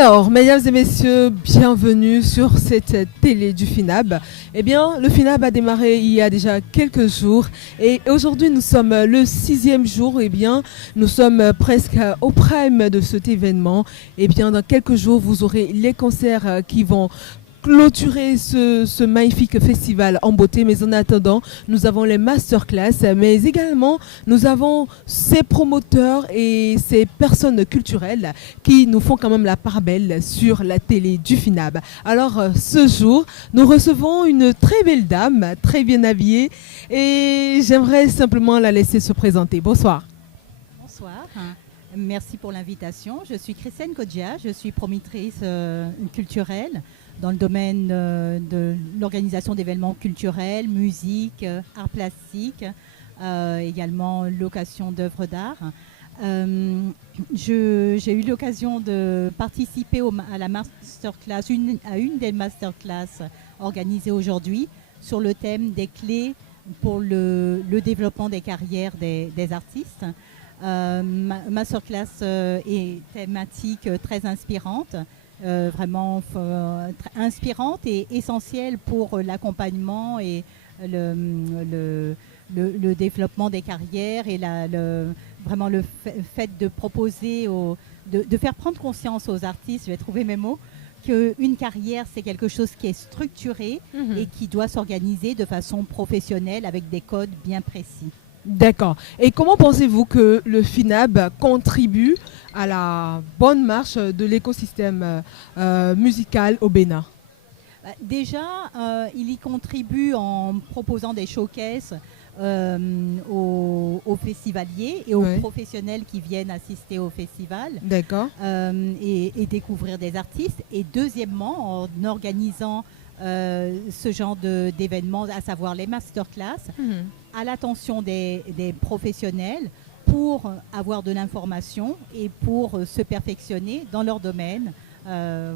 Alors, mesdames et messieurs, bienvenue sur cette télé du FINAB. Eh bien, le FINAB a démarré il y a déjà quelques jours et aujourd'hui nous sommes le 6e jour. Eh bien, nous sommes presque au prime de cet événement. Eh bien, dans quelques jours, vous aurez les concerts qui vont clôturer ce magnifique festival en beauté. Mais en attendant, nous avons les masterclass, mais également nous avons ces promoteurs et ces personnes culturelles qui nous font quand même la part belle sur la télé du FINAB. Alors ce jour, nous recevons une très belle dame, très bien habillée, et j'aimerais simplement la laisser se présenter. Bonsoir. Bonsoir. Merci pour l'invitation. Je suis Christiane Kodja, je suis promotrice culturelle dans le domaine de l'organisation d'événements culturels, musique, arts plastiques, également location d'œuvres d'art. J'ai eu l'occasion de participer à la masterclass, à une des masterclass organisées aujourd'hui sur le thème des clés pour le développement des carrières des artistes. Masterclass est thématique très inspirante. Vraiment inspirante et essentielle pour l'accompagnement et le développement des carrières et vraiment le fait de proposer, de faire prendre conscience aux artistes, je vais trouver mes mots, qu'une carrière c'est quelque chose qui est structuré et qui doit s'organiser de façon professionnelle avec des codes bien précis. D'accord. Et comment pensez-vous que le FINAB contribue à la bonne marche de l'écosystème musical au Bénin? Déjà, il y contribue en proposant des showcases aux festivaliers et aux professionnels qui viennent assister au festival. D'accord. Et découvrir des artistes. Et deuxièmement, en organisant ce genre d'événements, à savoir les masterclass, à l'attention des professionnels pour avoir de l'information et pour se perfectionner dans leur domaine. De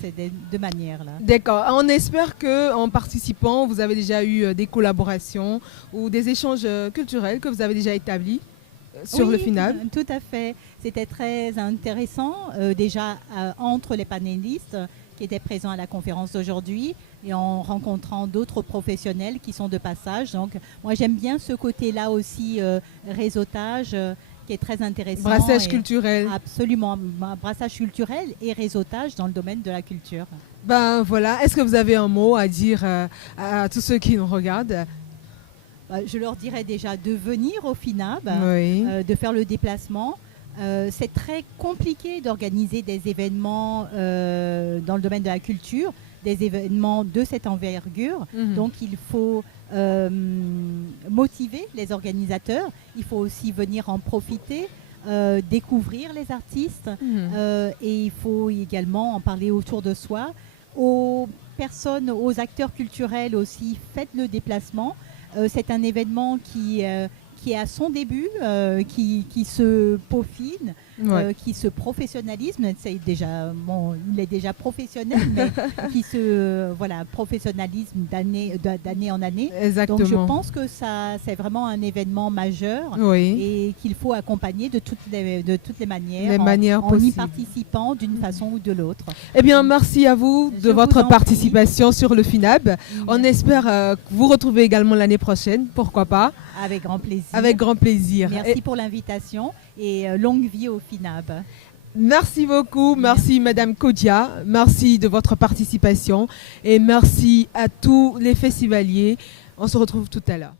ces deux manières-là. D'accord. On espère qu'en participant, vous avez déjà eu des collaborations ou des échanges culturels que vous avez déjà établis sur le FINAB. Tout à fait. C'était très intéressant déjà entre les panélistes qui étaient présents à la conférence d'aujourd'hui et en rencontrant d'autres professionnels qui sont de passage. Donc moi j'aime bien ce côté-là aussi, réseautage, qui est très intéressant. Brassage culturel. Absolument, brassage culturel et réseautage dans le domaine de la culture. Ben voilà, est-ce que vous avez un mot à dire à tous ceux qui nous regardent? Je leur dirais déjà de venir au FINAB, de faire le déplacement. C'est très compliqué d'organiser des événements dans le domaine de la culture, des événements de cette envergure. Donc il faut motiver les organisateurs, il faut aussi venir en profiter, découvrir les artistes et il faut également en parler autour de soi. Aux personnes, aux acteurs culturels aussi, faites le déplacement. C'est un événement qui est à son début, qui se peaufine, qui se professionnalise. Il est déjà professionnel, mais qui se professionnalise d'année en année. Exactement. Donc je pense que c'est vraiment un événement majeur et qu'il faut accompagner de toutes les manières, en y participant d'une façon ou de l'autre. Eh bien, merci à vous de votre participation sur le FINAB. On espère vous retrouver également l'année prochaine, pourquoi pas. Avec grand plaisir. Avec grand plaisir. Merci pour l'invitation et longue vie au FINAB. Merci beaucoup, merci Madame Kodja, merci de votre participation et merci à tous les festivaliers. On se retrouve tout à l'heure.